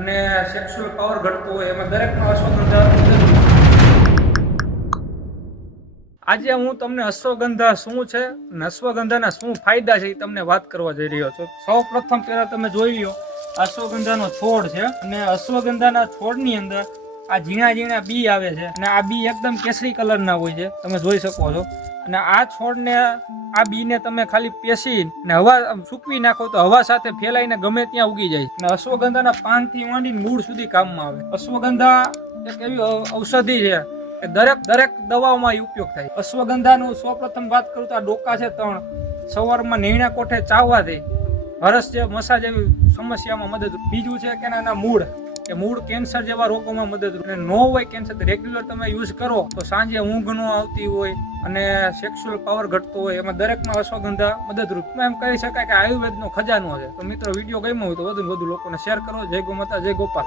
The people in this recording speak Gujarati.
અને સેક્સ્યુઅલ પાવર ઘટતો હોય એમાં દરેકમાં અશ્વગંધા મદદરૂપ. આજે હું તમને અશ્વગંધા શું છે અને અશ્વગંધાના શું ફાયદા છે એ તમને વાત કરવા જઈ રહ્યો છું. સૌ પ્રથમ પહેલા તમે જોઈ લો, અશ્વગંધાનો છોડ છે અને અશ્વગંધાના છોડની અંદર આ ઝીણા ઝીણા બી આવે છે અને આ બી એકદમ કેસરી કલરના હોય છે, તમે જોઈ શકો છો. અને આ છોડને, આ બીને તમે ખાલી પેસીને હવા સૂકવી નાખો તો હવા સાથે ફેલાઈને ગમે ત્યાં ઉગી જાય. અને અશ્વગંધાના પાનથી માંડીને મૂળ સુધી કામમાં આવે. અશ્વગંધા એક એવી ઔષધિ છે કે દરેક દવાઓમાં ઉપયોગ થાય. અશ્વગંધાનું સૌપ્રથમ વાત કરું તો આ ડોકા છે 3, સવારમાં નૈણા કોઠે ચાવવાથી હરસ જે મસા જેવી સમસ્યામાં મદદરૂપ. બીજું છે કે એના મૂળ કેન્સર જેવા રોગોમાં મદદરૂપ. અને નો હોય કેન્સર રેગ્યુલર તમે યુઝ કરો તો સાંજે ઊંઘ ન આવતી હોય અને સેક્સ્યુઅલ પાવર ઘટતો હોય એમાં દરેકમાં અશ્વગંધા મદદરૂપ. એમ કહી શકાય કે આયુર્વેદનો ખજાનો છે. તો મિત્રો, વિડીયો ગમ્યો હોય તો વધુ ને વધુ લોકોને શેર કરો. જય ગૌ માતા, જય ગોપાલ.